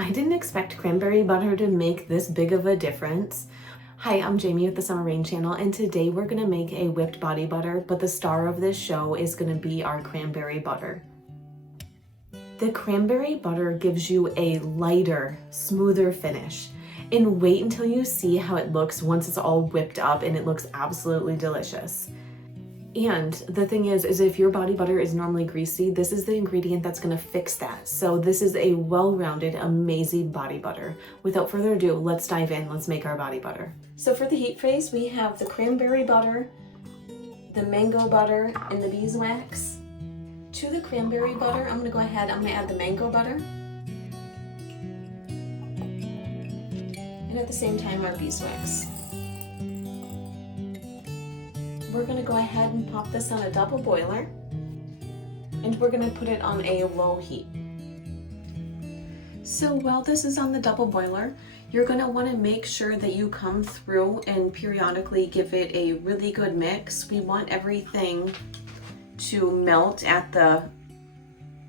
I didn't expect cranberry butter to make this big of a difference. Hi, I'm Jamie with the Summer Rain channel, and today we're gonna make a whipped body butter, but the star of this show is gonna be our cranberry butter. The cranberry butter gives you a lighter, smoother finish. And wait until you see how it looks once it's all whipped up, and it looks absolutely delicious. And the thing is if your body butter is normally greasy, this is the ingredient that's gonna fix that. So this is a well-rounded, amazing body butter. Without further ado, let's dive in, let's make our body butter. So for the heat phase, we have the cranberry butter, the mango butter, and the beeswax. To the cranberry butter, I'm gonna add the mango butter. And at the same time, our beeswax. We're gonna go ahead and pop this on a double boiler, and we're gonna put it on a low heat. So while this is on the double boiler, you're gonna wanna make sure that you come through and periodically give it a really good mix. We want everything to melt at the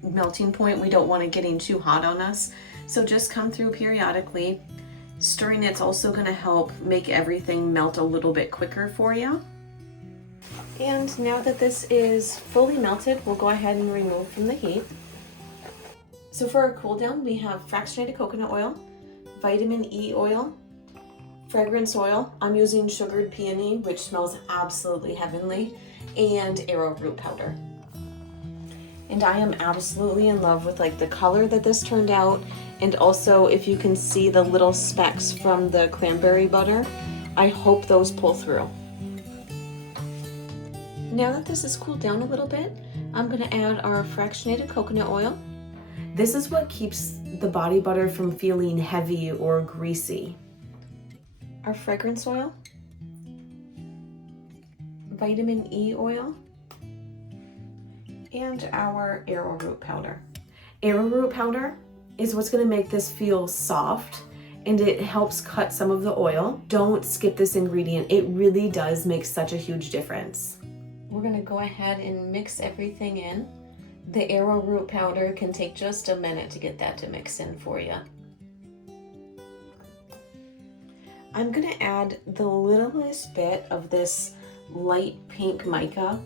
melting point. We don't want it getting too hot on us. So just come through periodically. Stirring it's also gonna help make everything melt a little bit quicker for you. And now that this is fully melted, we'll go ahead and remove from the heat. So for our cool down, we have fractionated coconut oil, vitamin E oil, fragrance oil. I'm using sugared peony, which smells absolutely heavenly, and arrowroot powder. And I am absolutely in love with like the color that this turned out. And also, if you can see the little specks from the cranberry butter, I hope those pull through. Now that this has cooled down a little bit, I'm gonna add our fractionated coconut oil. This is what keeps the body butter from feeling heavy or greasy. Our fragrance oil, vitamin E oil, and our arrowroot powder. Arrowroot powder is what's gonna make this feel soft, and it helps cut some of the oil. Don't skip this ingredient. It really does make such a huge difference. We're gonna go ahead and mix everything in. The arrowroot powder can take just a minute to get that to mix in for you. I'm gonna add the littlest bit of this light pink mica.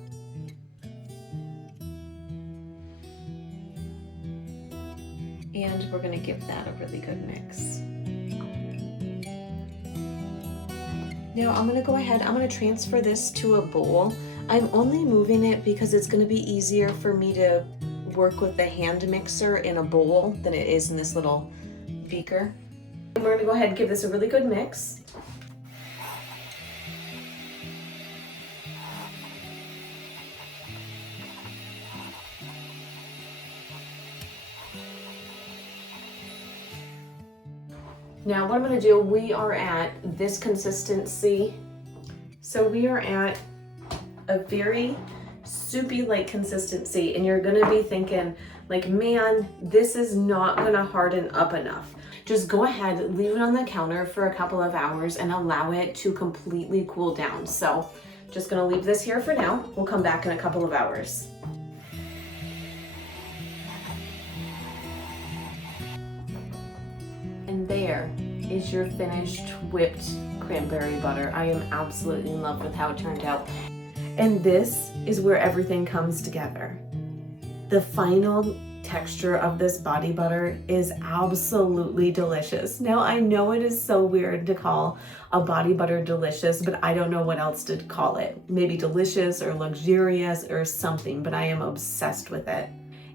And we're gonna give that a really good mix. Now I'm gonna transfer this to a bowl. I'm only moving it because it's gonna be easier for me to work with the hand mixer in a bowl than it is in this little beaker. And we're gonna go ahead and give this a really good mix. Now what I'm gonna do, we are at this consistency. So we are at a very soupy-like consistency, and you're gonna be thinking like, man, this is not gonna harden up enough. Just go ahead, leave it on the counter for a couple of hours and allow it to completely cool down. So just gonna leave this here for now. We'll come back in a couple of hours. And there is your finished whipped cranberry butter. I am absolutely in love with how it turned out. And this is where everything comes together. The final texture of this body butter is absolutely delicious. Now I know it is so weird to call a body butter delicious, but I don't know what else to call it. Maybe delicious or luxurious or something, but I am obsessed with it.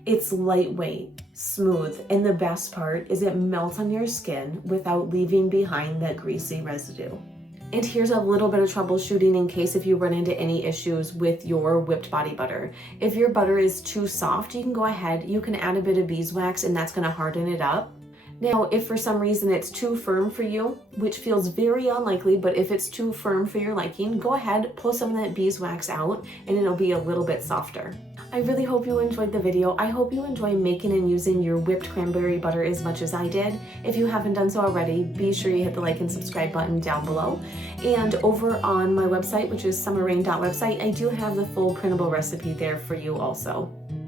It's lightweight, smooth, and the best part is it melts on your skin without leaving behind that greasy residue. And here's a little bit of troubleshooting in case if you run into any issues with your whipped body butter. If your butter is too soft, you can go ahead, you can add a bit of beeswax and that's gonna harden it up. Now, if for some reason it's too firm for you, which feels very unlikely, but if it's too firm for your liking, go ahead, pull some of that beeswax out and it'll be a little bit softer. I really hope you enjoyed the video. I hope you enjoy making and using your whipped cranberry butter as much as I did. If you haven't done so already, be sure you hit the like and subscribe button down below. And over on my website, which is summerrain.website, I do have the full printable recipe there for you also.